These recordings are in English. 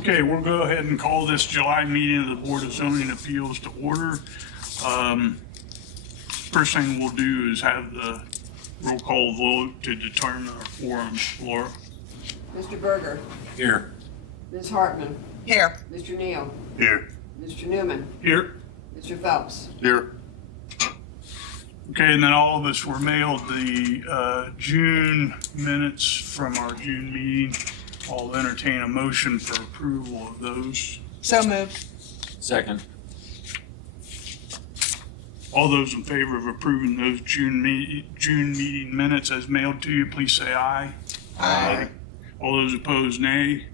Okay, we'll go ahead and call this July meeting of the Board of Zoning Appeals to order. First thing we'll do is have the roll call vote to determine our quorum. Laura? Mr. Berger. Here. Ms. Hartman. Here. Mr. Neal. Here. Mr. Newman. Here. Mr. Phelps. Here. Okay, and then all of us were mailed the June minutes from our June meeting. I'll entertain a motion for approval of those. So moved. Second. All those in favor of approving those June meeting minutes as mailed to you, please say aye. Aye. All those opposed, nay.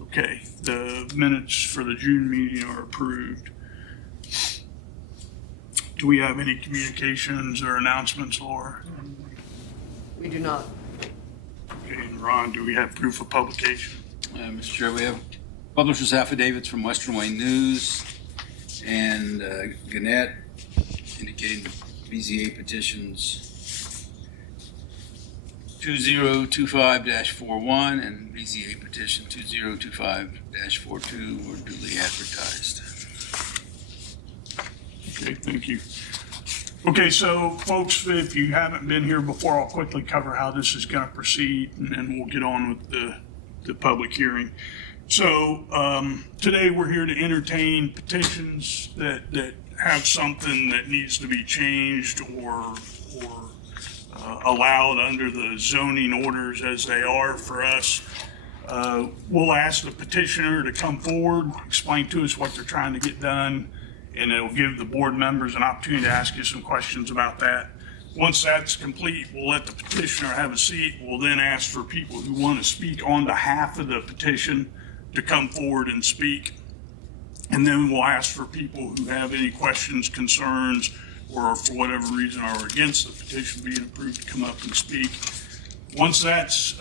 Okay, the minutes for the June meeting are approved. Do we have any communications or announcements, Laura? We do not. Okay, and Ron, do we have proof of publication? Mr. Chair, we have publisher's affidavits from Western Wayne News and Gannett indicating BZA petitions 2025-41 and BZA petition 2025-42 were duly advertised. Okay, thank you. Okay, so folks, if you haven't been here before, I'll quickly cover how this is going to proceed, and then we'll get on with the public hearing. So today we're here to entertain petitions that have something that needs to be changed or allowed under the zoning orders as they are for us. We'll ask the petitioner to come forward, explain to us what they're trying to get done, and it'll give the board members an opportunity to ask you some questions about that. Once that's complete, we'll let the petitioner have a seat. We'll then ask for people who want to speak on behalf of the petition to come forward and speak. And then we'll ask for people who have any questions, concerns, or for whatever reason are against the petition being approved to come up and speak. Once that's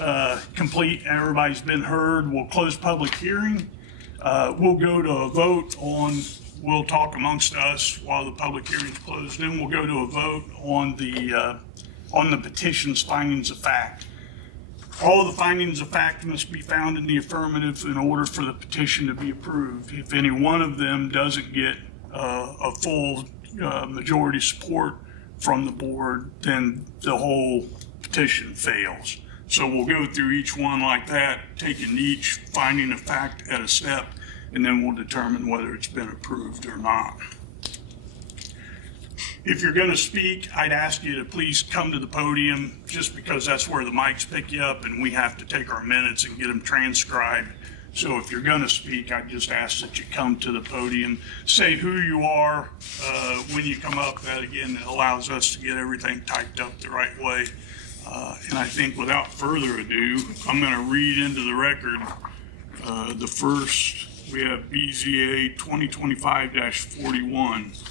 complete, everybody's been heard, we'll close public hearing. We'll go to a vote on, we'll talk amongst us while the public hearing is closed. Then we'll go to a vote on the petition's findings of fact. All the findings of fact must be found in the affirmative in order for the petition to be approved. If any one of them doesn't get a full majority support from the board, then the whole petition fails. So we'll go through each one like that, taking each finding of fact at a step, and then we'll determine whether it's been approved or not. If you're going to speak, I'd ask you to please come to the podium, just because that's where the mics pick you up and we have to take our minutes and get them transcribed. So if you're going to speak, I just ask that you come to the podium, say who you are when you come up. That again allows us to get everything typed up the right way. And I think without further ado, I'm going to read into the record the first. We have BZA 2025-41.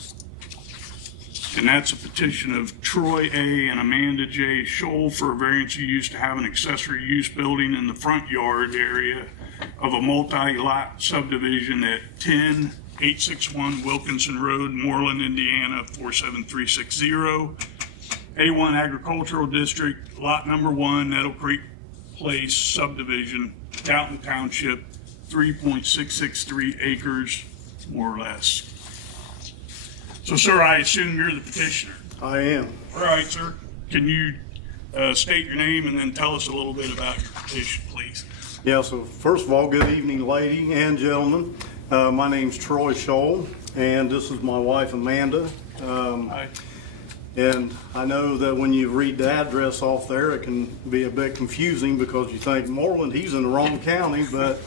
And that's a petition of Troy A. and Amanda J. Scholl for a variance of use to have an accessory use building in the front yard area of a multi-lot subdivision at 10861 Wilkinson Road, Moreland, Indiana 47360. A1 Agricultural District, lot number 1, Nettle Creek Place subdivision, Downton Township, 3.663 acres, more or less. So, sir, I assume you're the petitioner. I am. All right, sir. Can you state your name and then tell us a little bit about your petition, please? Yeah, so first of all, good evening, lady and gentlemen. My name's Troy Scholl, and this is my wife, Amanda. Hi. And I know that when you read the address off there, it can be a bit confusing because you think Moreland, he's in the wrong county, but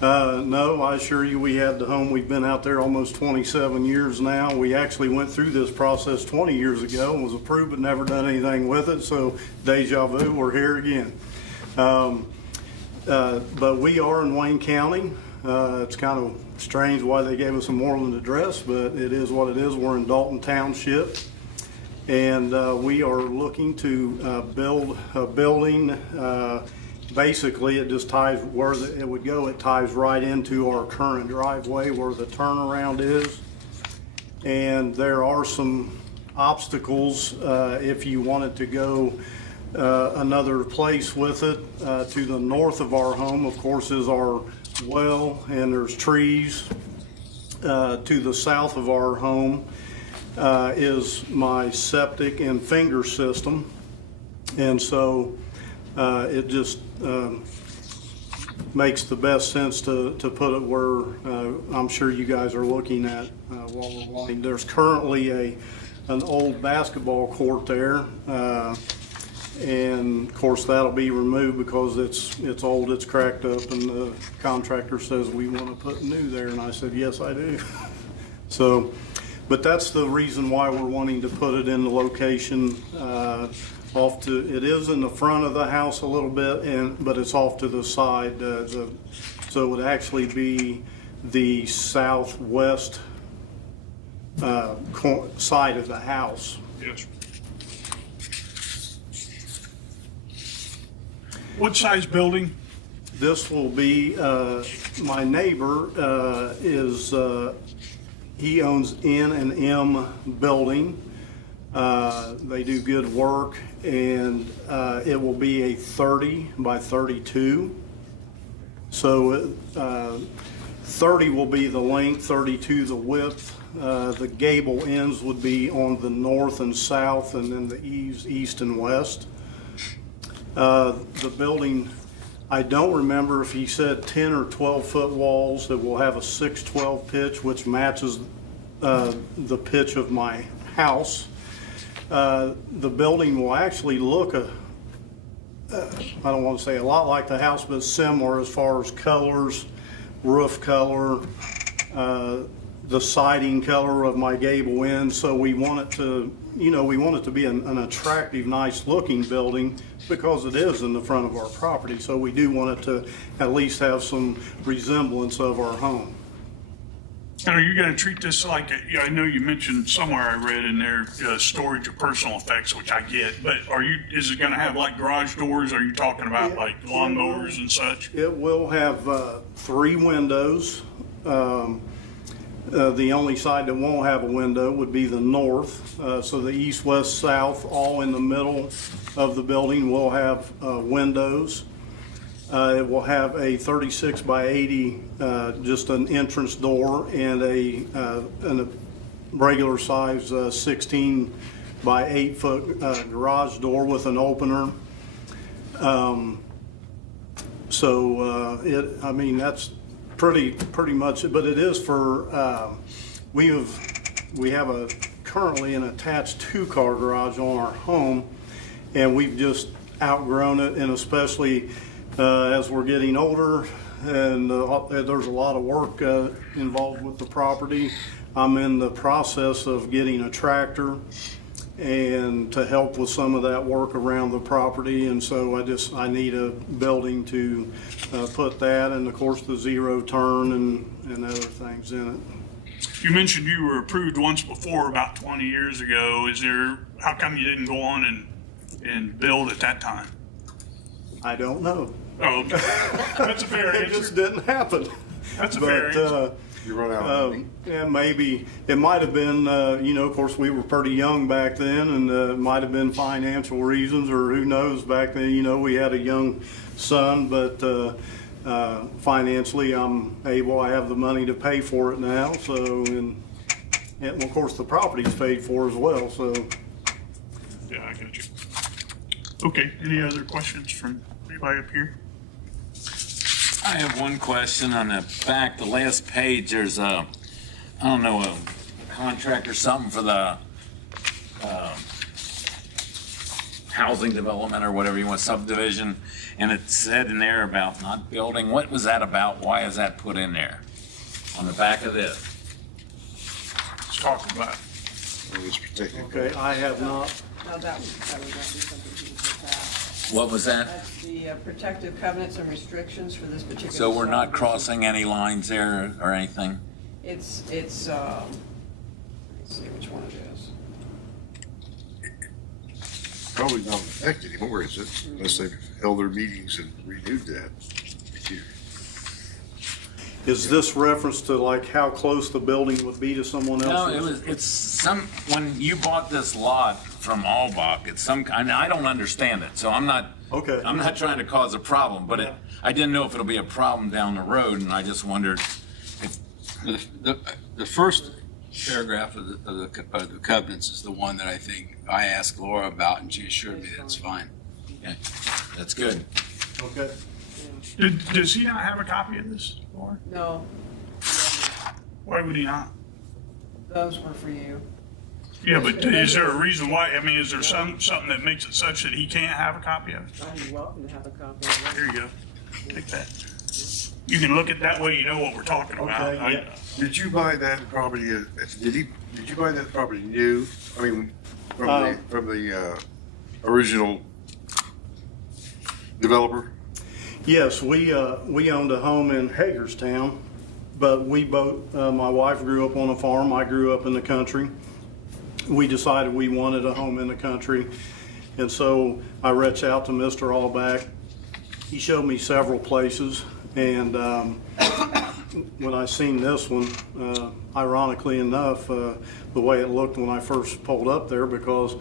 no, I assure you we had the home. We've been out there almost 27 years now. We actually went through this process 20 years ago and was approved but never done anything with it, so deja vu, we're here again. But we are in Wayne County. It's kind of strange why they gave us a Moreland address, but it is what it is. We're in Dalton Township. And we are looking to build a building. Basically, it just ties where it would go. It ties right into our current driveway where the turnaround is. And there are some obstacles if you wanted to go another place with it. To the north of our home, of course, is our well, and there's trees. To the south of our home is my septic and finger system. And so it just makes the best sense to put it where I'm sure you guys are looking at while we're walking. There's currently an old basketball court there. And of course that'll be removed because it's old, it's cracked up, and the contractor says we want to put new there, and I said yes I do. So, but that's the reason why we're wanting to put it in the location off to. It is in the front of the house a little bit, but it's off to the side. So it would actually be the southwest side of the house. Yes. What size building? This will be, my neighbor he owns N&M Building. They do good work, and it will be a 30 by 32. So 30 will be the length, 32 the width. The gable ends would be on the north and south, and then the eaves east and west. The building, I don't remember if he said 10 or 12 foot walls. It will have a 612 pitch, which matches the pitch of my house. The building will actually look I don't want to say a lot like the house, but similar as far as colors, roof color, the siding color of my gable end. So we want it to, we want it to be an attractive, nice looking building because it is in the front of our property. So we do want it to at least have some resemblance of our home. Now, are you going to treat this like, I know you mentioned somewhere I read in there, storage of personal effects, which I get, but is it going to have like garage doors? Are you talking about like lawnmowers and such? It will have 3 windows. The only side that won't have a window would be the north. So the east, west, south, all in the middle of the building will have windows. It will have a 36 by 80, just an entrance door, and a regular size 16 by 8 foot garage door with an opener. I mean, that's pretty much it, but it is for, we have currently an attached 2-car garage on our home, and we've just outgrown it, and especially as we're getting older and there's a lot of work involved with the property. I'm in the process of getting a tractor and to help with some of that work around the property, and so I need a building to put that, and of course the zero turn and other things in it. You mentioned you were approved once before about 20 years ago. How come you didn't go on and build at that time? I don't know. Oh, okay. That's a fair It answer. just didn't happen. That's a fair answer. You run out of money. Yeah, maybe it might have been, of course we were pretty young back then, and it might have been financial reasons, or who knows. Back then, we had a young son, but financially I have the money to pay for it now. So, and of course the property's paid for as well. So, Yeah, I got you. Okay, any other questions from anybody up here? I have one question on the back, the last page. There's a contract or something for the housing development or whatever you want, subdivision, and it said in there about not building. What was that about? Why is that put in there on the back of this? Let's talk about it. It's protected. okay, I have not. No, that would not be something you could pass. What was that? That's the protective covenants and restrictions for this particular. So we're not subdivision. crossing any lines there or anything? It's, let's see which one it is. Probably not in effect anymore, is it? Unless they've held their meetings and renewed that. Is this reference to like how close the building would be to someone No, else's? it's when you bought this lot from Albach, it's some kind, I don't understand it, so I'm not trying to cause a problem, but I didn't know if it'll be a problem down the road, and I just wondered if, The first paragraph of the covenants is the one that I think I asked Laura about, and she assured me that it's fine. yeah, that's good. Okay. Does he not have a copy of this, Laura? No, Why would he not? those were for you. Yeah, but is there a reason why? I mean, is there something that makes it such that he can't have a copy of it? You're welcome to have a copy of it. Here you go. Take that. You can look at that way, you know what we're talking about. Okay, yeah. Did you buy that property, did you buy that property new? I mean, from the original developer? Yes, we owned a home in Hagerstown, but we both, my wife grew up on a farm, I grew up in the country. We decided we wanted a home in the country, and so I reached out to Mr. Allback. He showed me several places, and when I seen this one, ironically enough, the way it looked when I first pulled up there, because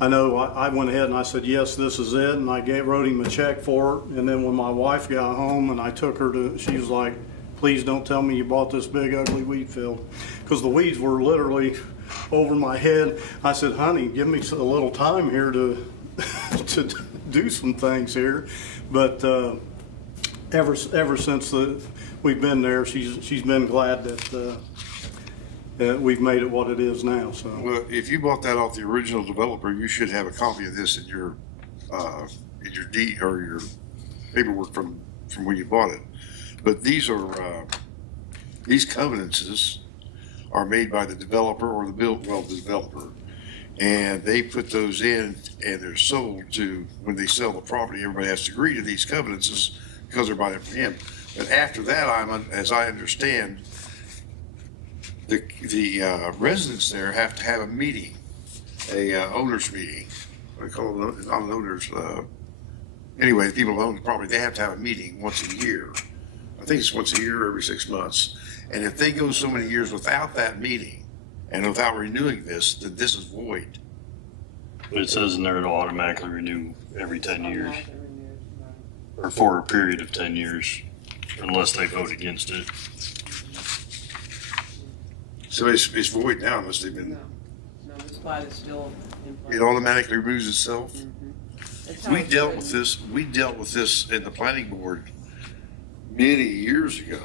I know I went ahead and I said, yes, this is it, and I wrote him a check for it, and then when my wife got home and I took her to, she was like, please don't tell me you bought this big ugly weed field, because the weeds were literally over my head. I said, honey, give me a little time here to to do some things here, but ever since we've been there, she's been glad that we've made it what it is now. So, Well, if you bought that off the original developer, you should have a copy of this in your deed or your paperwork from when you bought it. But these covenances are made by the developer or the developer, and they put those in and they're sold to, when they sell the property, everybody has to agree to these covenances because they're buying it from him. But after that, as I understand, the residents there have to have a meeting, a owners meeting. What do they call it? Not an owners. Anyway, the people who own the property, they have to have a meeting once a year. I think it's once a year or every 6 months. And if they go so many years without that meeting and without renewing this, then this is void. But it says in there it'll automatically renew every 10 years, Automatically renewed, right. or for a period of 10 years, unless they vote against it. So it's void now unless they've been, No, this plat is still in place. it automatically removes itself. That's how We it's dealt written. with this in the planning board many years ago.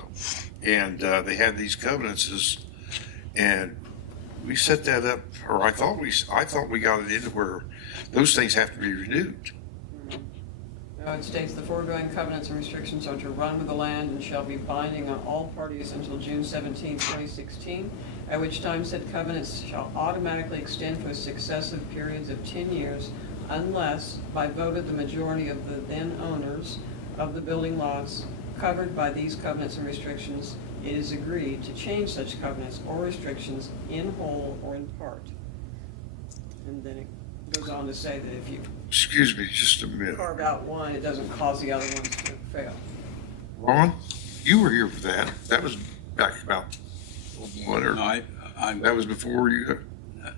And they had these covenances, and we set that up, or I thought we got it into where those things have to be renewed. No, it states the foregoing covenants and restrictions are to run with the land and shall be binding on all parties until June 17, 2016, at which time said covenants shall automatically extend for successive periods of 10 years unless, by vote of the majority of the then owners of the building lots covered by these covenants and restrictions, it is agreed to change such covenants or restrictions in whole or in part. And then it goes on to say that if you Excuse me, just a minute. carve out one, it doesn't cause the other ones to fail. Ron, you were here for that. That was back about what, or No, that was before you.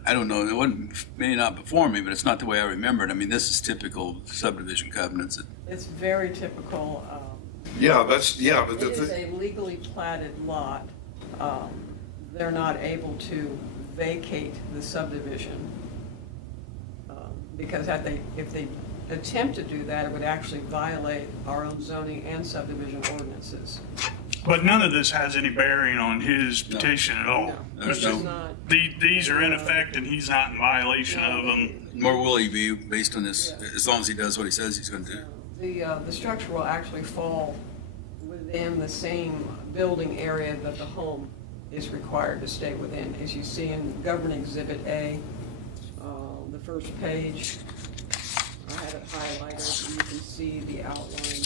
I don't know, it wasn't, maybe not before me, but it's not the way I remembered. I mean, this is typical subdivision covenants. It's very typical. Yeah, but It is a legally platted lot. They're not able to vacate the subdivision because if they attempt to do that, it would actually violate our own zoning and subdivision ordinances. But none of this has any bearing on his petition at all. No, There's this is no- not. These are in effect and he's not in violation of them. Nor will he be based on this, as long as he does what he says he's going to do. The structure will actually fall within the same building area that the home is required to stay within. As you see in Government Exhibit A, the first page, I have it highlighted, you can see the outline.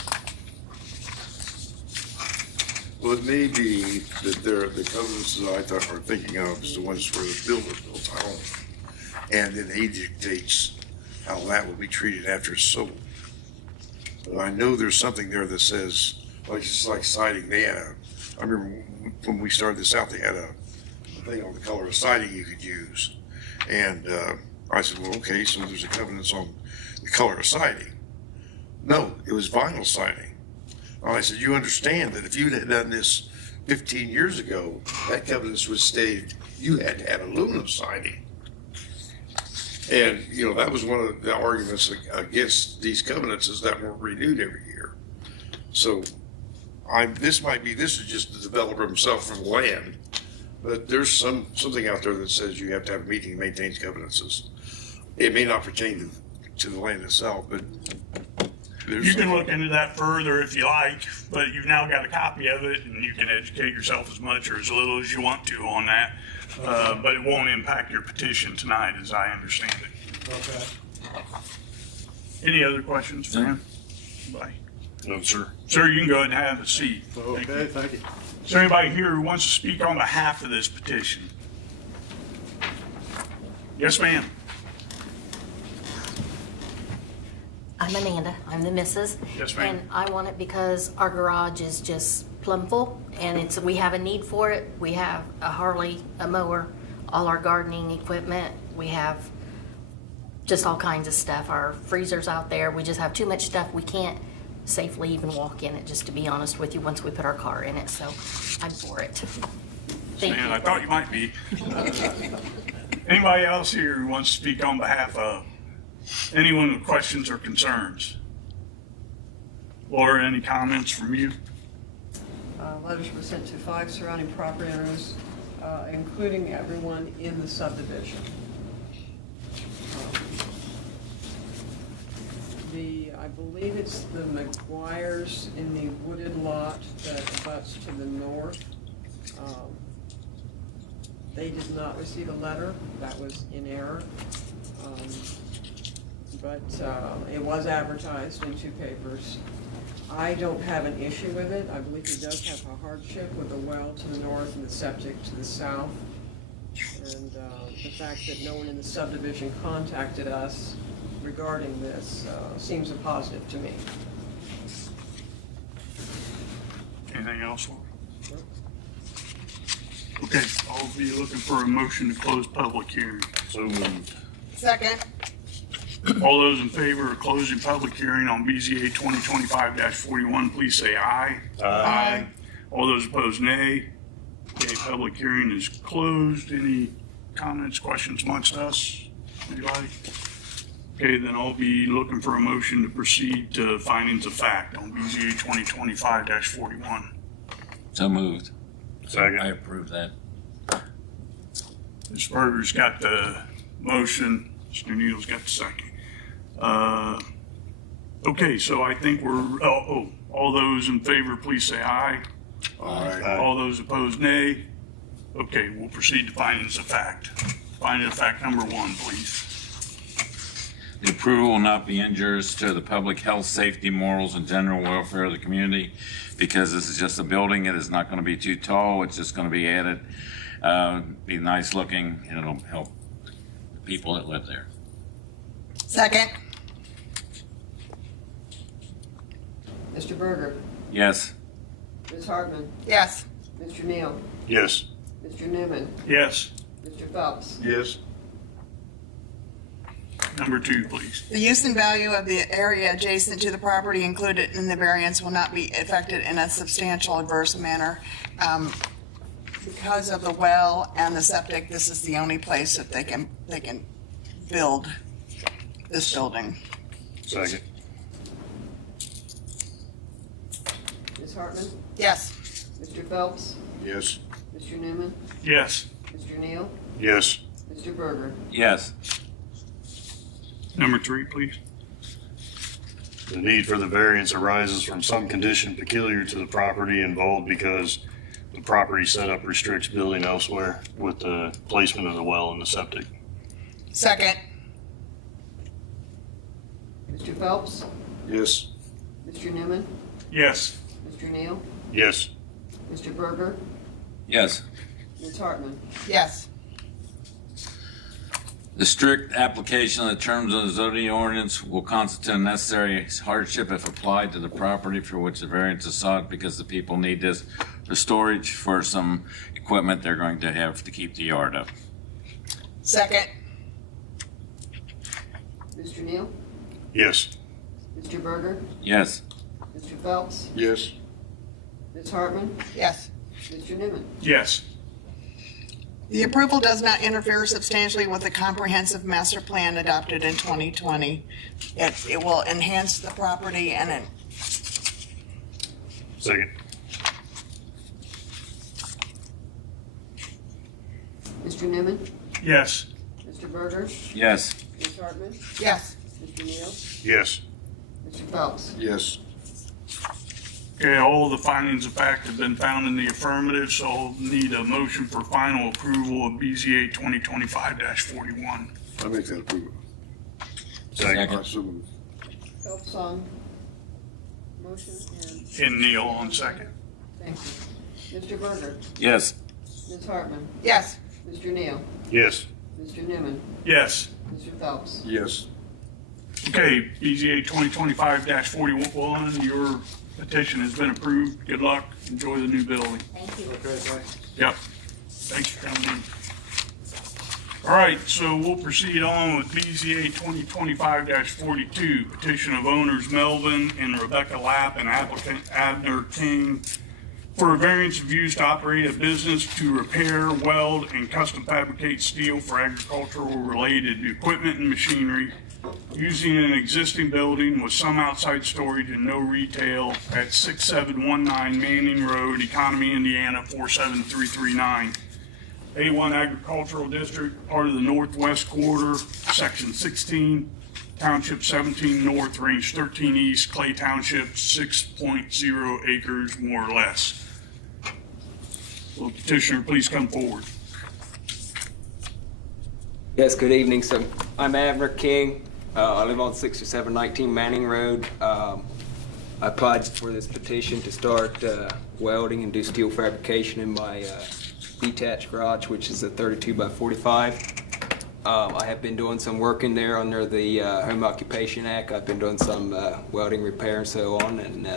Well, it may be that the covenants that I thought are thinking of is the ones where the builder built a home. And then he dictates how that will be treated after it's sold. But I know there's something there that says, like, just like citing, they had a I remember when we started this out, they had a thing on the color of siding you could use. And I said, well, okay, so there's a covenant on the color of siding. No, it was vinyl siding. I said, you understand that if you had done this 15 years ago, that covenant was stated you had to have aluminum siding. And, you know, that was one of the arguments against these covenants, is that weren't renewed every year. So this is just the developer himself from the land, but there's something out there that says you have to have a meeting and maintain covenants. It may not pertain to the land itself, but You can look into that further if you like, but you've now got a copy of it, and you can educate yourself as much or as little as you want to on that. But it won't impact your petition tonight, as I understand it. Okay. Any other questions for him? Bye. No, sir. Sir, you can go ahead and have a seat. Okay, thank you. Is there anybody here who wants to speak on behalf of this petition? Yes, ma'am. I'm Amanda, I'm the missus. Yes, ma'am. And I want it because our garage is just plumb full, and we have a need for it. We have a Harley, a mower, all our gardening equipment. We have just all kinds of stuff. Our freezer's out there. We just have too much stuff. We can't safely even walk in it, just to be honest with you, once we put our car in it. So I'm for it. Thank Man, you. I thought you might be. Anybody else here who wants to speak on behalf of? Anyone with questions or concerns? Laura, any comments from you? Letters were sent to 5 surrounding property owners, including everyone in the subdivision. I believe it's the McGuires in the wooded lot that abuts to the north. They did not receive a letter. That was in error. But it was advertised in 2 papers. I don't have an issue with it. I believe he does have a hardship with the well to the north and the septic to the south. And the fact that no one in the subdivision contacted us regarding this seems a positive to me. Anything else? Okay, I'll be looking for a motion to close public hearing. So moved. Second. All those in favor of closing public hearing on BZA 2025-41, please say aye. Aye. All those opposed, nay. Okay, public hearing is closed. Any comments, questions amongst us? Anybody? Okay, then I'll be looking for a motion to proceed to findings of fact on BZA 2025-41. So moved. Second. I approve that. Mr. Berger's got the motion, Mr. Neal's got the second. Okay, so I think we're, all those in favor, please say aye. all right. All those opposed, nay. Okay, we'll proceed to findings of fact. Finding of fact number 1, please. The approval will not be injurious to the public health, safety, morals, and general welfare of the community because this is just a building. It is not going to be too tall. It's just going to be added, be nice looking, and it'll help the people that live there. Second. Mr. Berger, Yes. Ms. Hartman, Yes. Mr. Neal, Yes. Mr. Newman, Yes. Mr. Phelps. Yes. Number 2, please. The use and value of the area adjacent to the property included in the variance will not be affected in a substantial adverse manner. Because of the well and the septic, this is the only place that they can build this building. Second. Ms. Hartman, Yes. Mr. Phelps, Yes. Mr. Newman, Yes. Mr. Neal, Yes. Mr. Berger. Yes. Number 3, please. The need for the variance arises from some condition peculiar to the property involved because the property setup restricts building elsewhere with the placement of the well and the septic. Second. Mr. Phelps, Yes. Mr. Newman, Yes. Mr. Neal, Yes. Mr. Berger, Yes. Ms. Hartman. Yes. The strict application of the terms of the zoning ordinance will constitute a necessary hardship if applied to the property for which the variance is sought, because the people need this for storage for some equipment they're going to have to keep the yard up. Second. Mr. Neal? Yes. Mr. Berger? Yes. Mr. Phelps? Yes. Ms. Hartman? Yes. Mr. Newman? Yes. The approval does not interfere substantially with the comprehensive master plan adopted in 2020. It will enhance the property and it. Second. Mr. Newman? Yes. Mr. Berger? Yes. Ms. Hartman? Yes. Mr. Neal? Yes. Mr. Phelps? Yes. Okay, all the findings of fact have been found in the affirmative, so I'll need a motion for final approval of BZA 2025-41. I make that approval. Second. I so move. Phelps on motion and And Neil on second. thank you. Mr. Berger? Yes. Ms. Hartman? Yes. Mr. Neal? Yes. Mr. Newman? Yes. Mr. Phelps? Yes. Okay, BZA 2025-41, your petition has been approved. Good luck. Enjoy the new building. Thank you. Okay, thanks. Yep. Thanks for coming in. All right, so we'll proceed on with BZA 2025-42, petition of owners Melvin and Rebecca Lapp and applicant Abner King for a variance of use to operate a business to repair, weld, and custom fabricate steel for agricultural related equipment and machinery using an existing building with some outside storage and no retail at 6719 Manning Road, Economy, Indiana 47339. A1 Agricultural District, part of the Northwest Quarter, Section 16, Township 17 North, Range 13 East, Clay Township, 6.0 acres, more or less. Will petitioner please come forward? Yes, good evening. So I'm Abner King. I live on 6719 Manning Road. I applied for this petition to start welding and do steel fabrication in my detached garage, which is a 32 by 45. I have been doing some work in there under the Home Occupation Act. I've been doing some welding repair and so on, and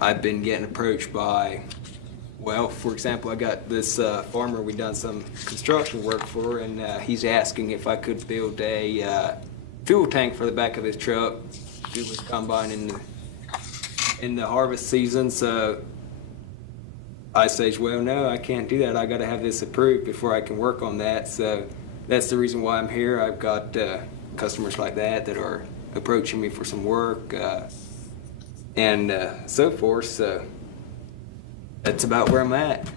I've been getting approached by, well, for example, I got this farmer we done some construction work for, and he's asking if I could build a fuel tank for the back of his truck. He was combine in the harvest season, so I say, well, no, I can't do that. I got to have this approved before I can work on that. So that's the reason why I'm here. I've got customers like that are approaching me for some work and so forth. So that's about where I'm at.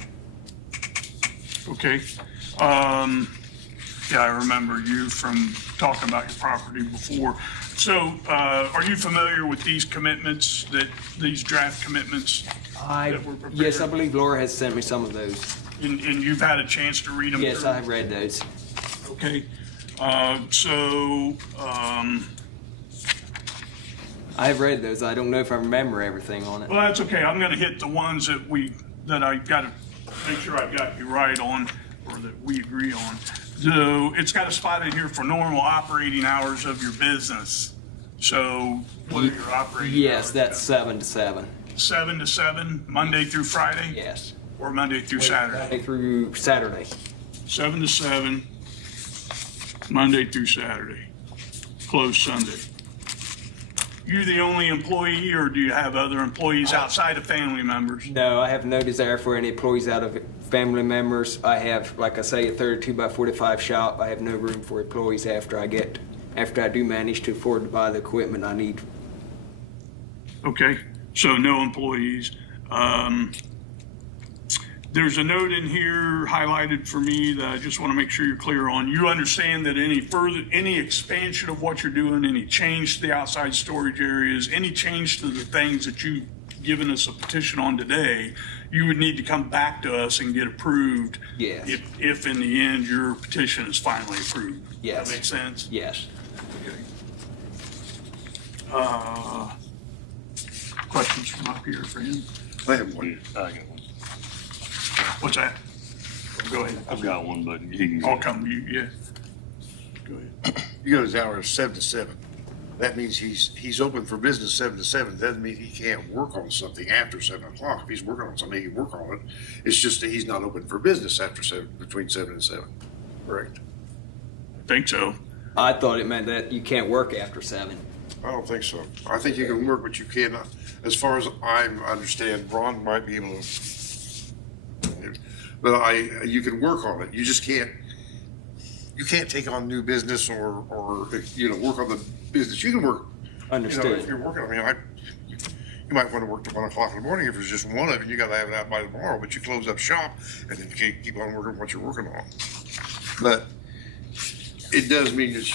Okay. Yeah, I remember you from talking about your property before. So, are you familiar with these commitments, these draft commitments that were prepared? Yes, I believe Laura has sent me some of those. And you've had a chance to read them Yes, through? I have read those. Okay. I have read those. I don't know if I remember everything on it. Well, that's okay. I'm gonna hit the ones that I gotta make sure I've got you right on, or that we agree on. So it's got a spot in here for normal operating hours of your business. So what are your operating hours? Yes, that's 7 to 7. 7 to 7, Monday through Friday? Yes. Or Monday through Saturday? Friday through Saturday. 7 to 7, Monday through Saturday, closed Sunday. You the only employee, or do you have other employees outside of family members? No, I have no desire for any employees out of family members. I have, like I say, a 32 by 45 shop. I have no room for employees after I do manage to afford to buy the equipment I need. Okay, so no employees. There's a note in here highlighted for me that I just want to make sure you're clear on. You understand that any expansion of what you're doing, any change to the outside storage areas, any change to the things that you've given us a petition on today, you would need to come back to us and get approved. Yes. If in the end your petition is finally approved. Yes. That makes sense? Yes. Okay. Questions from up here for him? I have one. I got one. What's that? Go ahead. I've got one, but he can I'll go. come to you, yeah. Go ahead. You got his hours 7 to 7. That means he's open for business 7 to 7. Doesn't mean he can't work on something after 7 o'clock. If he's working on something, he can work on it. It's just that he's not open for business after 7, between 7 and 7. Correct. I think so. I thought it meant that you can't work after 7. I don't think so. I think you can work, but you cannot. As far as I understand, Ron might be able to. But you can work on it. You just can't. You can't take on new business or work on the business. You can work. Understood. If you're working, you might want to work till 1 o'clock in the morning. If there's just one of it, you got to have it out by tomorrow. But you close up shop and then keep on working on what you're working on. But it does mean that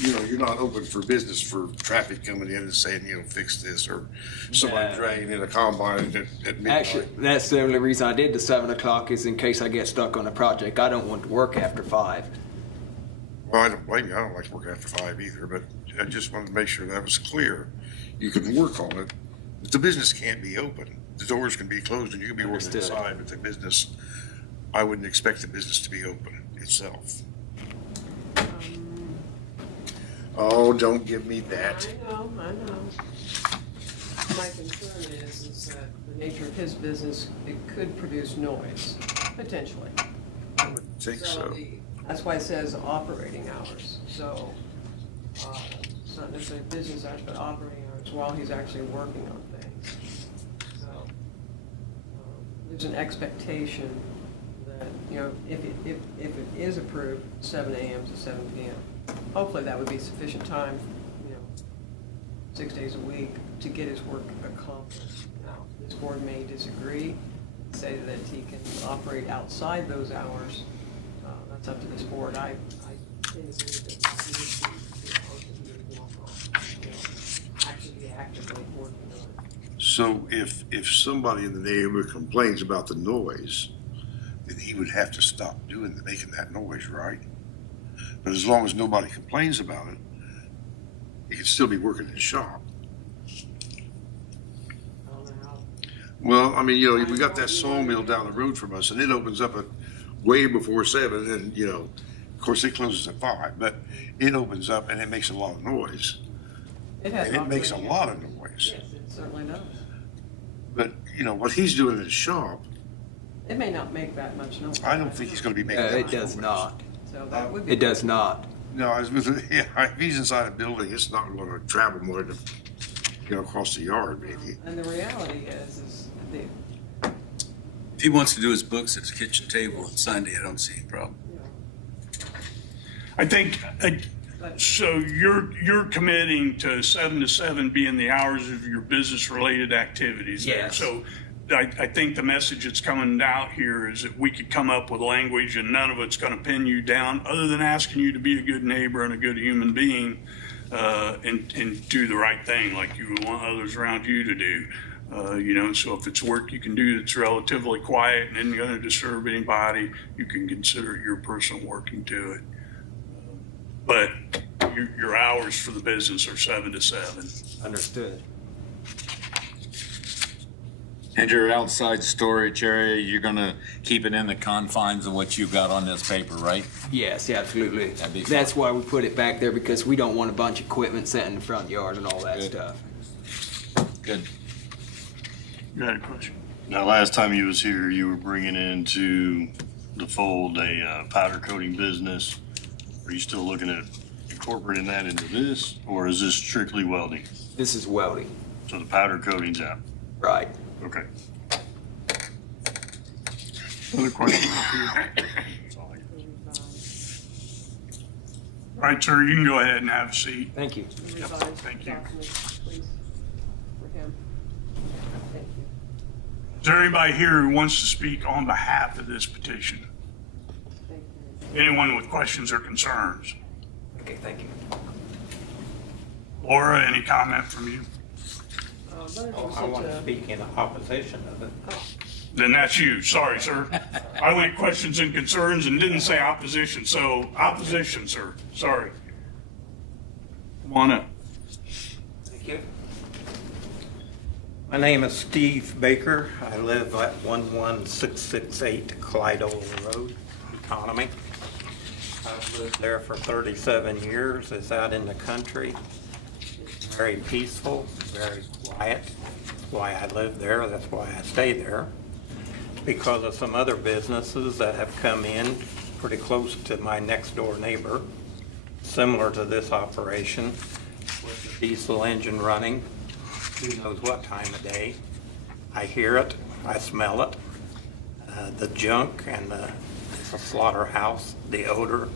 you're not open for business for traffic coming in and saying, fix this, or somebody dragging in a combine at midnight. Actually, that's the only reason I did the 7 o'clock is in case I get stuck on a project. I don't want to work after 5. Well, I don't blame you. I don't like to work after 5 either, but I just wanted to make sure that was clear. You can work on it, but the business can't be open. The doors can be closed and you can be working Understood. inside, but the business, I wouldn't expect the business to be open itself. Oh, don't give me that. I know. My concern is that the nature of his business, it could produce noise, potentially. I would think so. That's why it says operating hours. So it's not necessarily business hours, but operating hours while he's actually working on things. So there's an expectation that, if it is approved, 7 a.m. to 7 p.m., hopefully that would be sufficient time, 6 days a week to get his work accomplished. Now, this board may disagree, say that he can operate outside those hours. That's up to this board. I think that he needs to actually be actively working on it. So if somebody in the neighborhood complains about the noise, then he would have to stop making that noise, right? But as long as nobody complains about it, he can still be working in his shop. I don't know how. Well, we got that sawmill down the road from us, and it opens up at way before 7, and of course it closes at 5. But it opens up and it makes a lot of noise, It has and it makes a operating lot hours. of noise. Yes, it certainly does. But what he's doing in his shop, It may not make that much noise. I don't think he's going to be making that It much does noise. not. So that would be. It does not. No, if he's inside a building, it's not going to travel more than across the yard, maybe. And the reality is the, If he wants to do his books at his kitchen table on Sunday, I don't see any problem. I think, so you're committing to 7 to 7 being the hours of your business-related activities there. Yes. So I think the message that's coming out here is that we could come up with language and none of it's going to pin you down, other than asking you to be a good neighbor and a good human being, and do the right thing like you would want others around you to do. So if it's work you can do that's relatively quiet and isn't going to disturb anybody, you can consider your person working to it. But your hours for the business are 7 to 7. Understood. And your outside storage area, you're gonna keep it in the confines of what you got on this paper, right? Yes, absolutely. That'd be That's why we put it back there, because we don't want a bunch of equipment sitting in the front yard and all that Good. stuff. Good. You had a question? Now, last time you was here, you were bringing into the fold a powder coating business. Are you still looking at incorporating that into this, or is this strictly welding? This is welding, So the powder coating's out. right? Okay. Other questions? All right, sir, you can go ahead and have a seat. Thank you. revised Thank you. documents, please, for him. Thank you. Is there anybody here who wants to speak on behalf of this petition? Thank you. Anyone with questions or concerns? Okay, thank you. Laura, any comment from you? I want to speak in opposition of it. Then that's you. Sorry, sir. I went questions and concerns and didn't say opposition, so opposition, sir. Sorry. Come on up. Thank you. My name is Steve Baker. I live at 11668 Clyde Road, Economy. I've lived there for 37 years. It's out in the country. It's very peaceful, very quiet. That's why I live there. That's why I stay there. Because of some other businesses that have come in pretty close to my next door neighbor, similar to this operation, with the diesel engine running, who knows what time of day. I hear it, I smell it. The junk and it's a slaughterhouse, the odor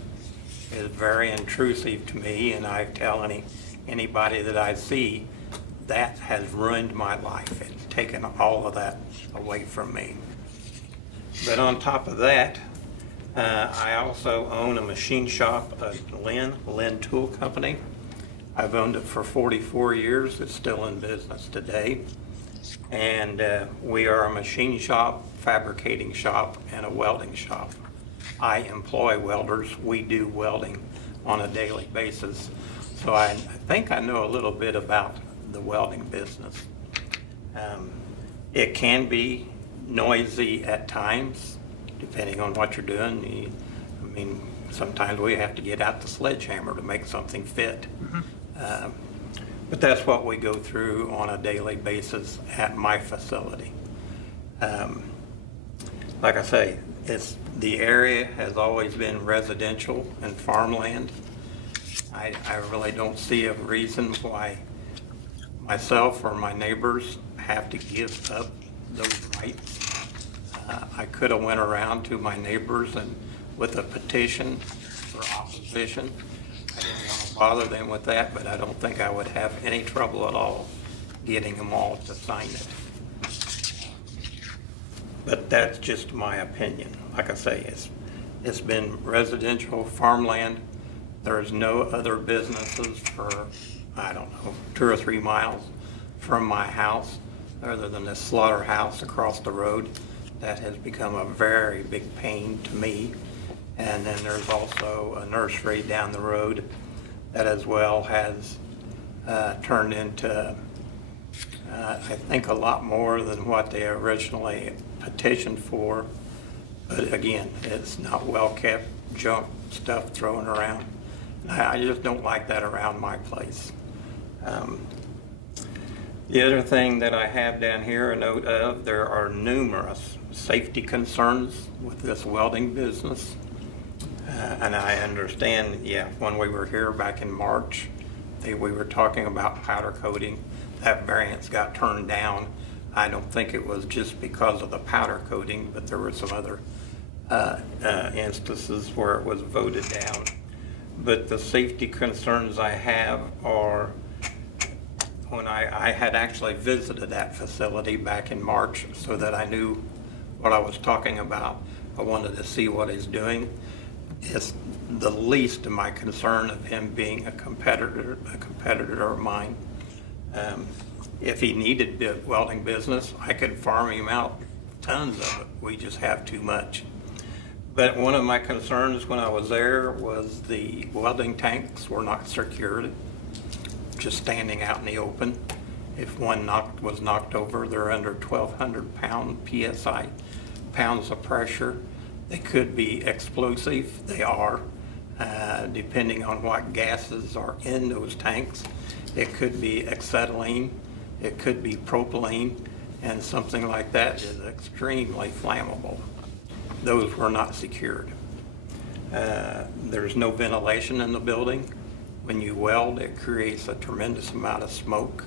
is very intrusive to me, and I tell anybody that I see that has ruined my life. It's taken all of that away from me. But on top of that, I also own a machine shop at Lynn Tool Company. I've owned it for 44 years. It's still in business today. And we are a machine shop, fabricating shop, and a welding shop. I employ welders. We do welding on a daily basis. So I think I know a little bit about the welding business. It can be noisy at times, depending on what you're doing. I mean, sometimes we have to get out the sledgehammer to make something fit. But that's what we go through on a daily basis at my facility. Like I say, the area has always been residential and farmland. I really don't see a reason why myself or my neighbors have to give up those rights. I could have went around to my neighbors and with a petition for opposition. I didn't want to bother them with that, but I don't think I would have any trouble at all getting them all to sign it. But that's just my opinion. Like I say, it's been residential farmland. There's no other businesses for, I don't know, 2 or 3 miles from my house, other than this slaughterhouse across the road. That has become a very big pain to me. And then there's also a nursery down the road that as well has turned into, I think, a lot more than what they originally petitioned for. But again, it's not well kept, junk stuff thrown around. I just don't like that around my place. The other thing that I have down here a note of, there are numerous safety concerns with this welding business. And I understand, yeah, when we were here back in March, we were talking about powder coating. That variance got turned down. I don't think it was just because of the powder coating, but there were some other instances where it was voted down. But the safety concerns I have are, when I had actually visited that facility back in March so that I knew what I was talking about. I wanted to see what he's doing. It's the least of my concern of him being a competitor of mine. If he needed a welding business, I could farm him out tons of it. We just have too much. But one of my concerns when I was there was the welding tanks were not secured, just standing out in the open. If one was knocked over, they're under 1,200 PSI, pounds of pressure. They could be explosive. They are, depending on what gases are in those tanks. It could be acetylene, it could be propylene, and something like that is extremely flammable. Those were not secured. There's no ventilation in the building. When you weld, it creates a tremendous amount of smoke.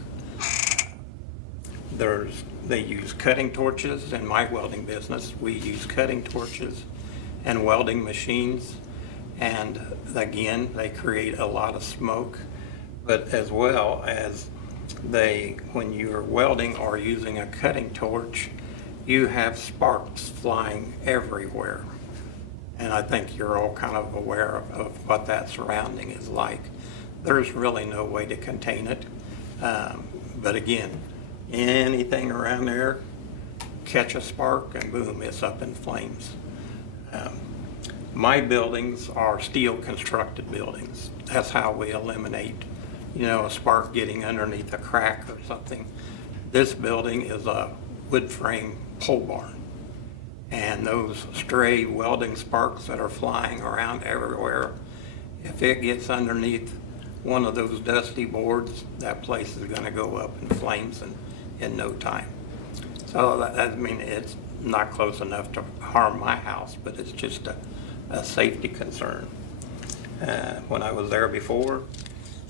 They use cutting torches. In my welding business, we use cutting torches and welding machines. And again, they create a lot of smoke. But as well as when you're welding or using a cutting torch, you have sparks flying everywhere. And I think you're all kind of aware of what that surrounding is like. There's really no way to contain it. But again, anything around there, catch a spark and boom, it's up in flames. My buildings are steel constructed buildings. That's how we eliminate, a spark getting underneath a crack or something. This building is a wood frame pole barn. And those stray welding sparks that are flying around everywhere If it gets underneath one of those dusty boards, that place is gonna go up in flames in no time. So I mean, it's not close enough to harm my house, but it's just a safety concern. When I was there before,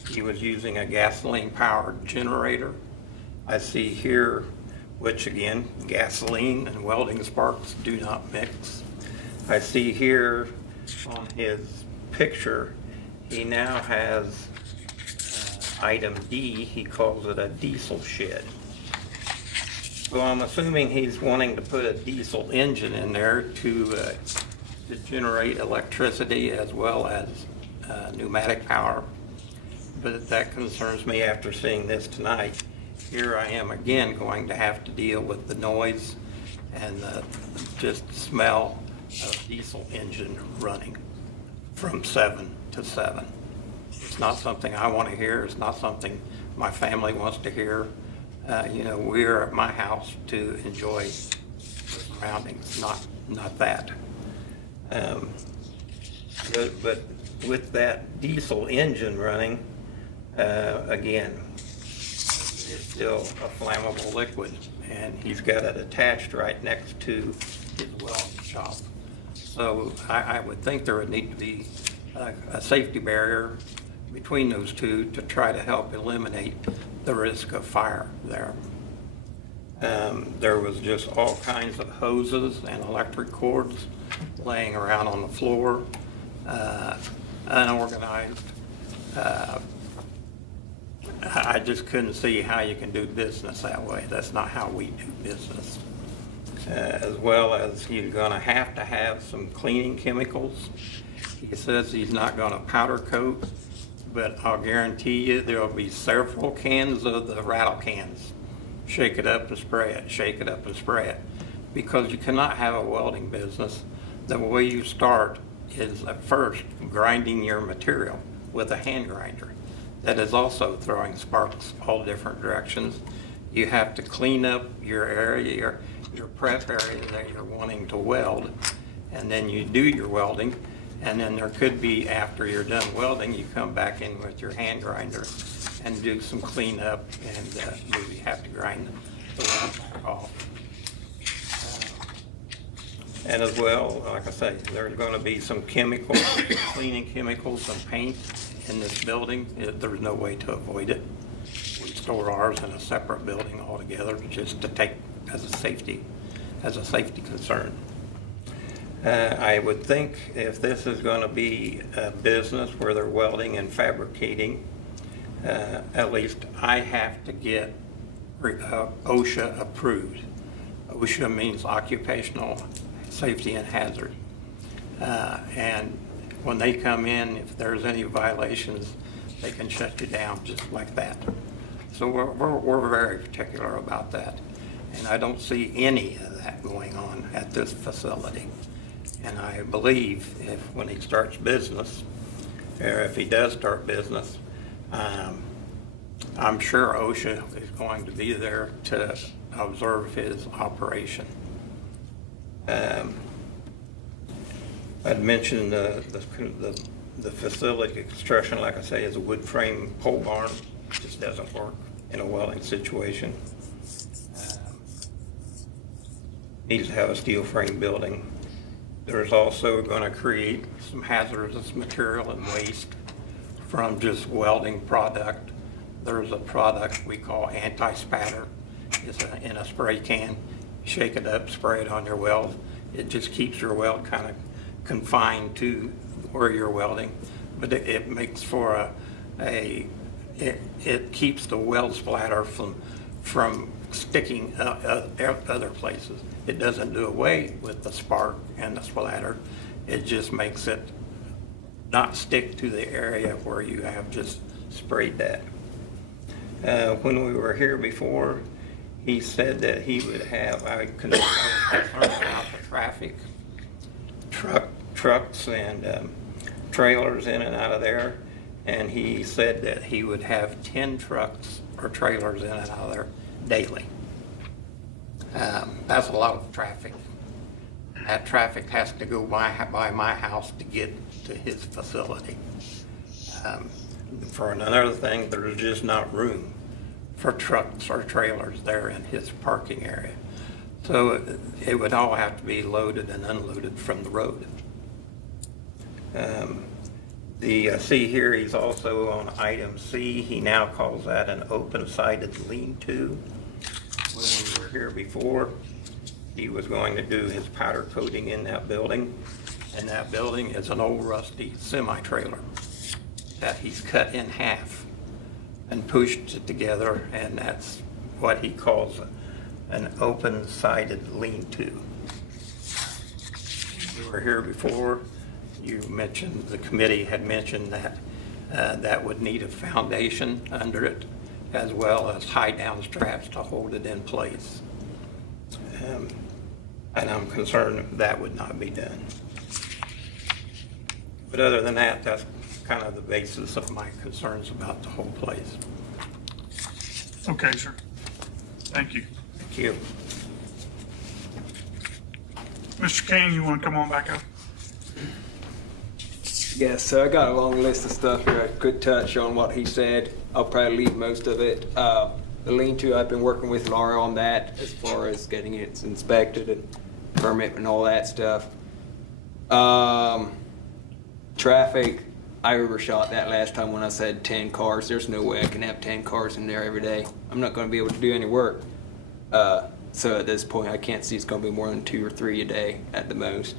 he was using a gasoline-powered generator. I see here, which again, gasoline and welding sparks do not mix. I see here on his picture, he now has item D, he calls it a diesel shed. So I'm assuming he's wanting to put a diesel engine in there to generate electricity as well as pneumatic power. But that concerns me after seeing this tonight. Here I am again going to have to deal with the noise and just smell of diesel engine running from 7 to 7. It's not something I want to hear. It's not something my family wants to hear. You know, we're at my house to enjoy the surroundings, not that. But with that diesel engine running, again, it's still a flammable liquid, and he's got it attached right next to his welding shop. So I would think there would need to be a safety barrier between those two to try to help eliminate the risk of fire there. There was just all kinds of hoses and electric cords laying around on the floor, unorganized. I just couldn't see how you can do business that way. That's not how we do business. As well as he's gonna have to have some cleaning chemicals. He says he's not gonna powder coat, but I'll guarantee you there'll be several cans of the rattle cans. Shake it up and spray it, shake it up and spray it. Because you cannot have a welding business. The way you start is at first grinding your material with a hand grinder. That is also throwing sparks all different directions. You have to clean up your area, your prep area that you're wanting to weld, and then you do your welding, and then there could be, after you're done welding, you come back in with your hand grinder and do some cleanup, and maybe have to grind the weld back off. And as well, like I say, there's going to be some chemicals, cleaning chemicals, some paint in this building. There's no way to avoid it. We store ours in a separate building altogether, just to take as a safety concern. I would think if this is going to be a business where they're welding and fabricating, at least I have to get OSHA approved. OSHA means Occupational Safety and Hazard. And when they come in, if there's any violations, they can shut you down just like that. So we're very particular about that. And I don't see any of that going on at this facility. And I believe when he starts business, or if he does start business, I'm sure OSHA is going to be there to observe his operation. I'd mentioned the facility construction, like I say, is a wood frame pole barn. It just doesn't work in a welding situation. Needs to have a steel frame building. There's also going to create some hazardous material and waste from just welding product. There's a product we call anti-spatter. It's in a spray can. Shake it up, spray it on your weld. It just keeps your weld kind of confined to where you're welding, but it makes for it keeps the weld splatter from sticking other places. It doesn't do away with the spark and the splatter. It just makes it not stick to the area where you have just sprayed that. When we were here before, he said that he would have, I was concerned about the traffic, trucks and trailers in and out of there, and he said that he would have 10 trucks or trailers in and out of there daily. That's a lot of traffic. That traffic has to go by my house to get to his facility. For another thing, there's just not room for trucks or trailers there in his parking area. So it would all have to be loaded and unloaded from the road. See here, he's also on item C. He now calls that an open-sided lean-to. When we were here before, he was going to do his powder coating in that building, and that building is an old rusty semi-trailer that he's cut in half and pushed it together, and that's what he calls an open-sided lean-to. We were here before. You mentioned, the committee had mentioned that that would need a foundation under it, as well as high-down straps to hold it in place. And I'm concerned that would not be done. But other than that, that's kind of the basis of my concerns about the whole place. Okay, sir. Thank you. Thank you. Mr. King, you want to come on back up? Yes, so I got a long list of stuff here. I could touch on what he said. I'll probably leave most of it. The lean-to, I've been working with Laura on that as far as getting it inspected and permit and all that stuff. Traffic, I overshot that last time when I said 10 cars. There's no way I can have 10 cars in there every day. I'm not going to be able to do any work. So at this point, I can't see it's going to be more than 2 or 3 a day at the most.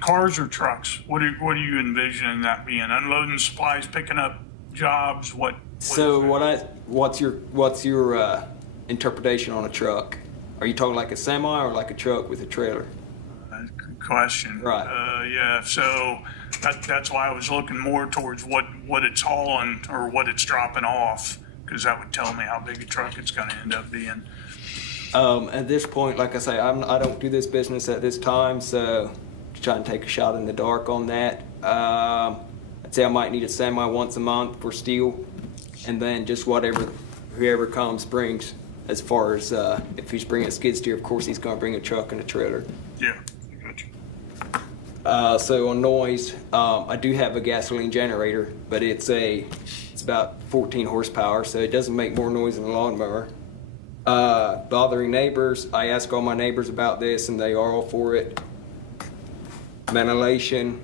Cars or trucks? What do you envision that being? Unloading supplies, picking up jobs? What's your interpretation on a truck? Are you talking like a semi or like a truck with a trailer? Good question. Right. Yeah. So that's why I was looking more towards what it's hauling or what it's dropping off, because that would tell me how big a truck it's going to end up being. At this point, like I say, I don't do this business at this time, so try and take a shot in the dark on that. I'd say I might need a semi once a month for steel, and then just whoever comes brings. As far as if he's bringing a skid steer, of course he's going to bring a truck and a trailer. Yeah, I got you. So on noise, I do have a gasoline generator, but it's about 14 horsepower, so it doesn't make more noise than a lawnmower. Bothering neighbors, I ask all my neighbors about this, and they are all for it. Ventilation,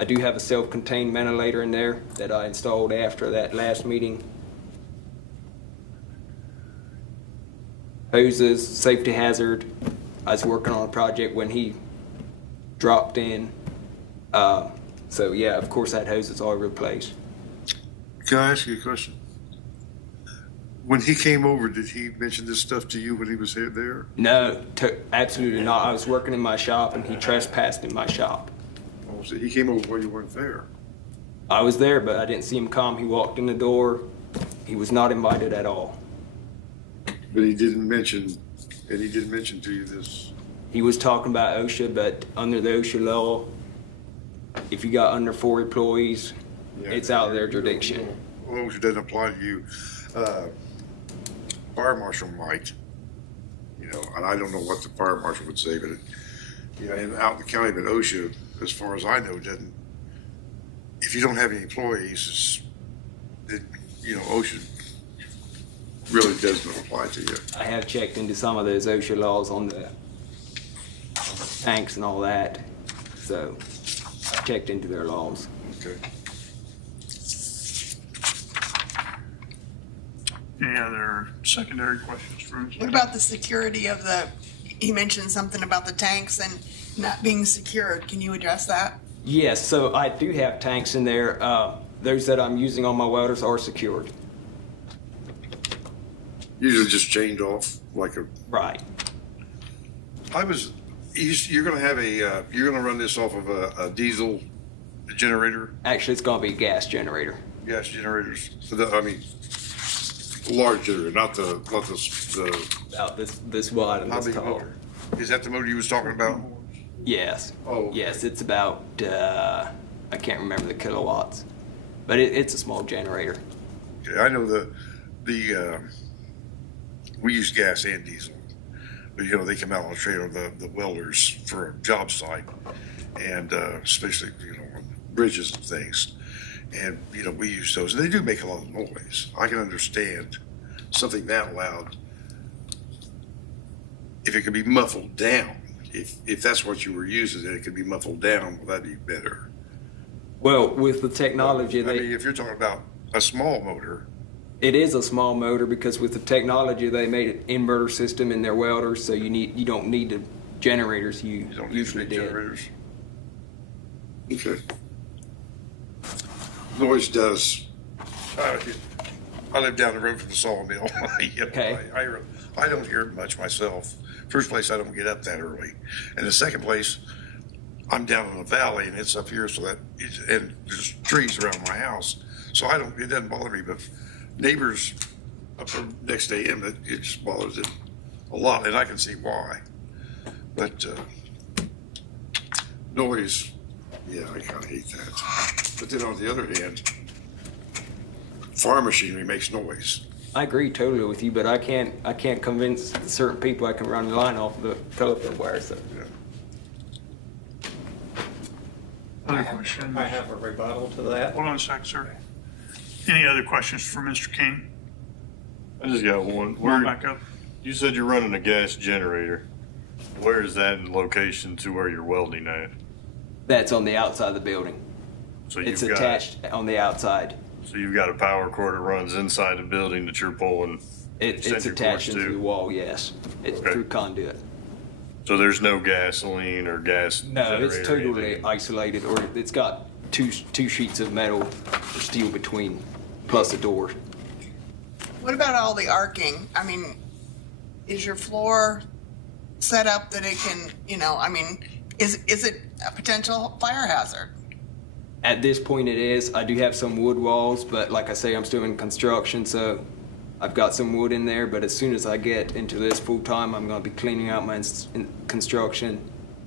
I do have a self-contained ventilator in there that I installed after that last meeting. Hoses, safety hazard, I was working on a project when he dropped in. So yeah, of course that hose is all replaced. Can I ask you a question? When he came over, did he mention this stuff to you when he was there? No, absolutely not. I was working in my shop and he trespassed in my shop. Oh, so he came over while you weren't there? I was there, but I didn't see him come. He walked in the door. He was not invited at all. But he didn't mention to you this? He was talking about OSHA, but under the OSHA law, if you got under 4 employees, it's out of their jurisdiction. Well, OSHA doesn't apply to you. Fire marshal might, and I don't know what the fire marshal would say, but and out in the county, but OSHA, as far as I know, doesn't. If you don't have any employees, OSHA really doesn't apply to you. I have checked into some of those OSHA laws on the tanks and all that, so I checked into their laws. Okay. Any other secondary questions for us? What about the security of he mentioned something about the tanks and not being secured. Can you address that? Yes, so I do have tanks in there. Those that I'm using on my welders are secured. Usually just chained off like a. Right. You're gonna have you're gonna run this off of a diesel generator? Actually, it's gonna be a gas generator. Gas generators. So large generator, not the About this wide and how this big tall. motor? Is that the motor you was talking about? Yes. Oh, okay. Yes, it's about, I can't remember the kilowatts, but it's a small generator. Okay, I know we use gas and diesel, but they come out on a trailer, the welders for a job site, and especially on bridges and things, And, we use those, and they do make a lot of noise. I can understand something that loud if it could be muffled down. If that's what you were using, and it could be muffled down, well, that'd be better. Well, with the technology, I mean, if you're talking about a small motor, it is a small motor because with the technology, they made an inverter system in their welders, so you don't need the generators you you don't need usually big did. generators. Okay. Noise does. I live down the road from the sawmill. Okay. I don't hear it much myself. First place, I don't get up that early. And the second place, I'm down in the valley and it's up here, and there's trees around my house. So it doesn't bother me, but neighbors up there next to him, it just bothers it a lot, and I can see why. But noise, yeah, I kind of hate that. But then on the other hand, farm machinery makes noise. I agree totally with you, but I can't convince certain people I can run the line off the telephone wire. So. Other questions? I have a rebuttal to that. Hold on a sec, sir. Any other questions for Mr. King? I just got one. Come on back up. You said you're running a gas generator. Where is that in location to where you're welding at? That's on the outside of the building. So It's you've got, attached on the outside. so you've got a power cord that runs inside the building that you're pulling. It's extension attached cords into the to. wall, yes. It's Okay. through conduit. So there's no gasoline or gas No, generator it's or totally anything? isolated, or it's got two sheets of metal or steel between, plus a door. What about all the arcing? I mean, is your floor set up that it can, is it a potential fire hazard? At this point it is. I do have some wood walls, but like I say, I'm still in construction, so I've got some wood in there, but as soon as I get into this full time, I'm gonna be cleaning out my construction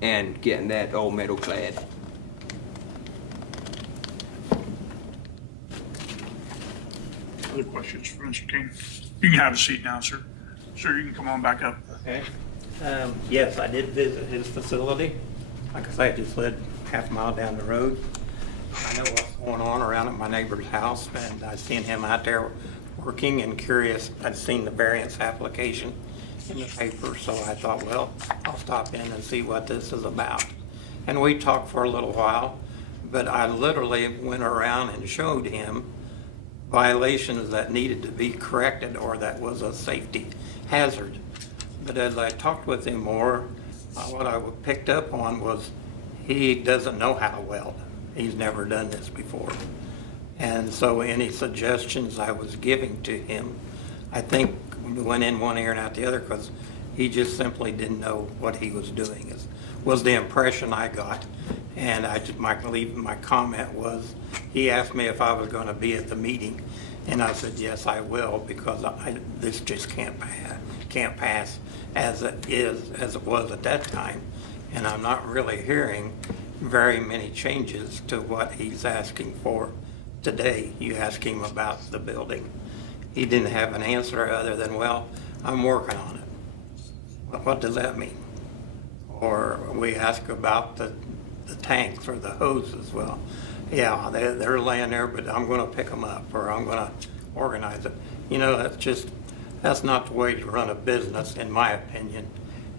and getting that all metal clad. Other questions for Mr. King? You can have a seat now, sir. Sir, you can come on back up. Okay. Yes, I did visit his facility. Like I say, I just lived half a mile down the road. I know what's going on around at my neighbor's house, and I seen him out there working and curious. I'd seen the variance application in the paper, so I thought, well, I'll stop in and see what this is about. And we talked for a little while, but I literally went around and showed him violations that needed to be corrected or that was a safety hazard. But as I talked with him more, what I picked up on was he doesn't know how to weld. He's never done this before. And so any suggestions I was giving to him, I think went in one ear and out the other because he just simply didn't know what he was doing, was the impression I got. And my comment was, he asked me if I was going to be at the meeting, and I said, yes, I will, because this just can't pass as it was at that time. And I'm not really hearing very many changes to what he's asking for today. You ask him about the building. He didn't have an answer other than, well, I'm working on it. Well, what does that mean? Or we ask about the tanks or the hoses. Well, yeah, they're laying there, but I'm going to pick them up or I'm going to organize it. That's not the way to run a business, in my opinion.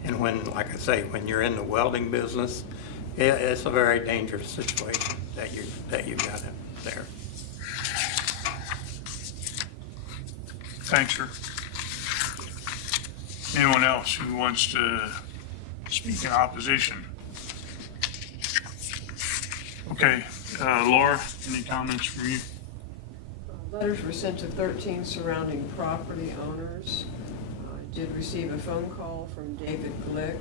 And when, like I say, when you're in the welding business, it's a very dangerous situation that you got in there. Thanks, sir. Anyone else who wants to speak in opposition? Okay, Laura, any comments from you? Letters were sent to 13 surrounding property owners. I did receive a phone call from David Glick.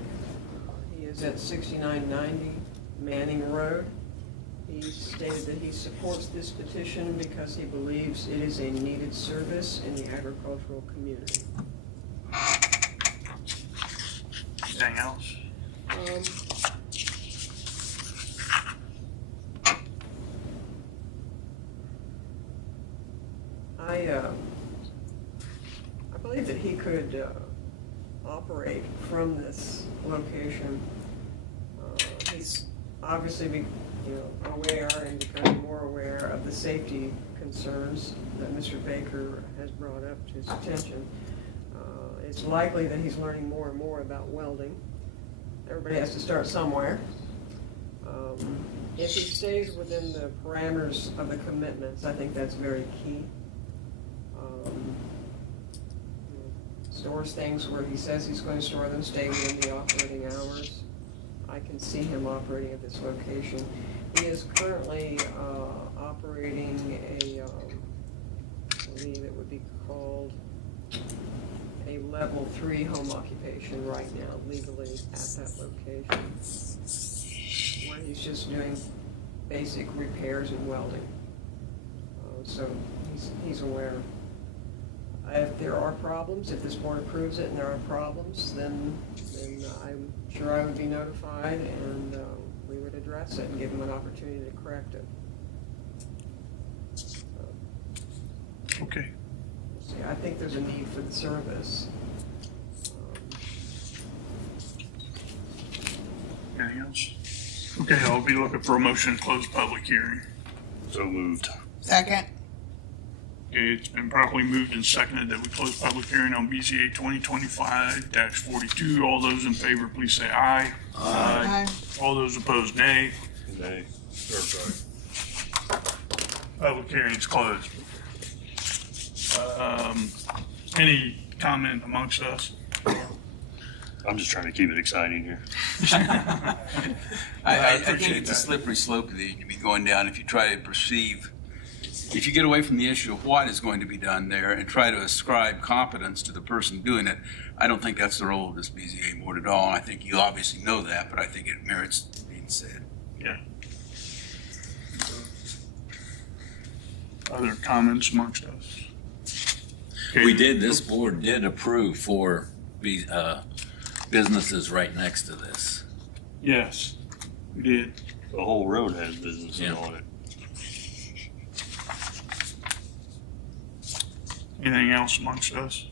He is at 6990 Manning Road. He stated that he supports this petition because he believes it is a needed service in the agricultural community. Anything else? I believe that he could operate from this location. He's obviously aware and becoming more aware of the safety concerns that Mr. Baker has brought up to his attention. It's likely that he's learning more and more about welding. Everybody has to start somewhere. If he stays within the parameters of the commitments, I think that's very key. Stores things where he says he's going to store them, stay within the operating hours. I can see him operating at this location. He is currently operating a, I believe it would be called a level 3 home occupation right now, legally at that location, where he's just doing basic repairs and welding. So he's aware. If there are problems, if this board approves it and there are problems, then I'm sure I would be notified and we would address it and give him an opportunity to correct it. Okay. See, I think there's a need for the service. Anything else? Okay, I'll be looking for a motion to close public hearing. So moved. Second. Okay, it's been properly moved and seconded that we close public hearing on BZA 2025-42. All those in favor, please say aye. Aye. All those opposed, nay. Nay. Or sorry. Public hearing is closed. Any comment amongst us? I'm just trying to keep it exciting here. I think it's a slippery slope that you be going down if you try to perceive, if you get away from the issue of what is going to be done there and try to ascribe competence to the person doing it. I don't think that's the role of this BZA board at all. I think you obviously know that, but I think it merits being said. Yeah. Other comments amongst us? Okay. This board did approve for businesses right next to this. Yes, we did. The whole road has businesses Yeah. on it. Anything else amongst us?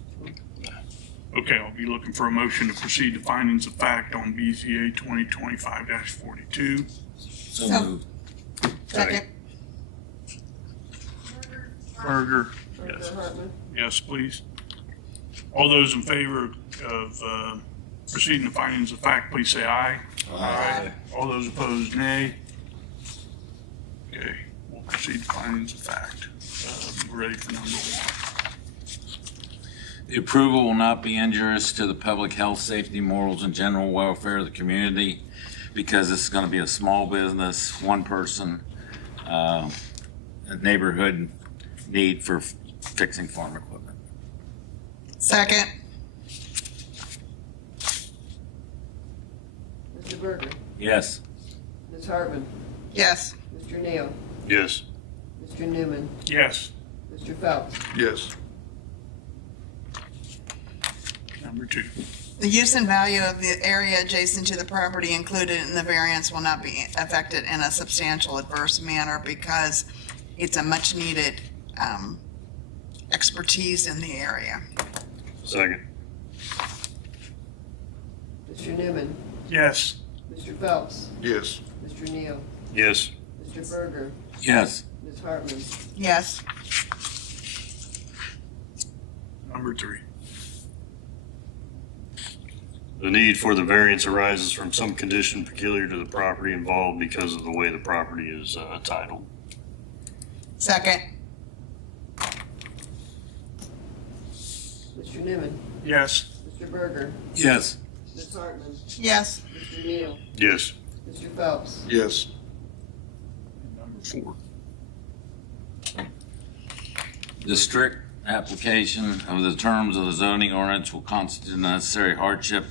Okay, I'll be looking for a motion to proceed to findings of fact on BZA 2025-42. So So- moved. Second. Berger, Senator yes. Hartman? Yes, please. All those in favor of proceeding to findings of fact, please say aye. Aye. All those opposed, nay. Okay, we'll proceed to findings of fact. We're ready for number 1. The approval will not be injurious to the public health, safety, morals, and general welfare of the community because this is going to be a small business, one person, a neighborhood need for fixing farm equipment. Second. Mr. Berger? Yes. Ms. Hartman? Yes. Mr. Neal? Yes. Mr. Newman? Yes. Mr. Phelps? Yes. Number 2. The use and value of the area adjacent to the property included in the variance will not be affected in a substantial adverse manner because it's a much needed expertise in the area. Second. Mr. Newman? Yes. Mr. Phelps? Yes. Mr. Neal? Yes. Mr. Berger? Yes. Ms. Hartman? Yes. Number 3. The need for the variance arises from some condition peculiar to the property involved because of the way the property is titled. Second. Mr. Newman? Yes. Mr. Berger? Yes. Ms. Hartman? Yes. Mr. Neal? Yes. Mr. Phelps? Yes. Number 4. The strict application of the terms of the zoning ordinance will constitute a necessary hardship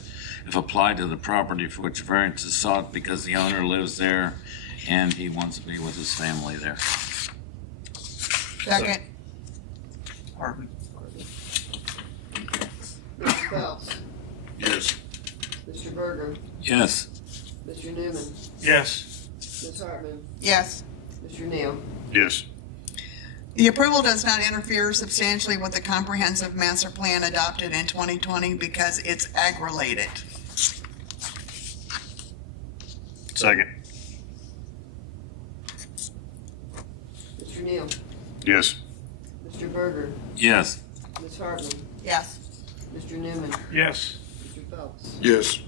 if applied to the property for which variance is sought because the owner lives there and he wants to be with his family there. Second. Hartman? Mr. Phelps? Yes. Mr. Berger? Yes. Mr. Newman? Yes. Ms. Hartman? Yes. Mr. Neal? Yes. The approval does not interfere substantially with the comprehensive master plan adopted in 2020 because it's ag-related. Second. Mr. Neal? Yes. Mr. Berger? Yes. Ms. Hartman? Yes. Mr. Newman? Yes. Mr. Phelps? Yes.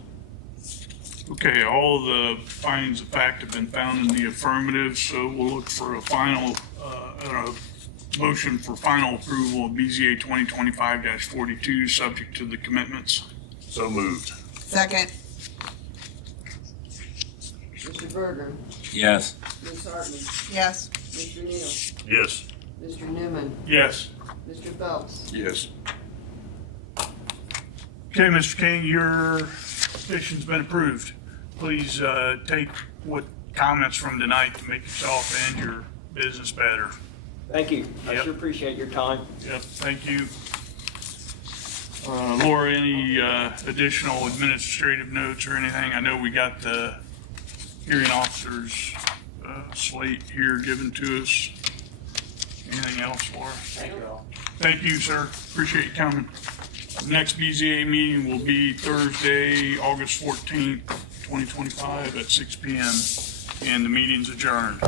Okay, all the findings of fact have been found in the affirmative, so we'll look for a final, motion for final approval of BZA 2025-42, subject to the commitments. So moved. Second. Mr. Berger? Yes. Ms. Hartman? Yes. Mr. Neal? Yes. Mr. Newman? Yes. Mr. Phelps? Yes. Okay, Mr. King, your petition's been approved. Please take what comments from tonight to make yourself and your business better. Thank you. I Yep. sure appreciate your time. Yep, thank you. Laura, any additional administrative notes or anything? I know we got the hearing officers slate here given to us. Anything else, Laura? Thank you all. Thank you, sir. Appreciate you coming. Next BZA meeting will be Thursday, August 14th, 2025 at 6 p.m. And the meeting's adjourned.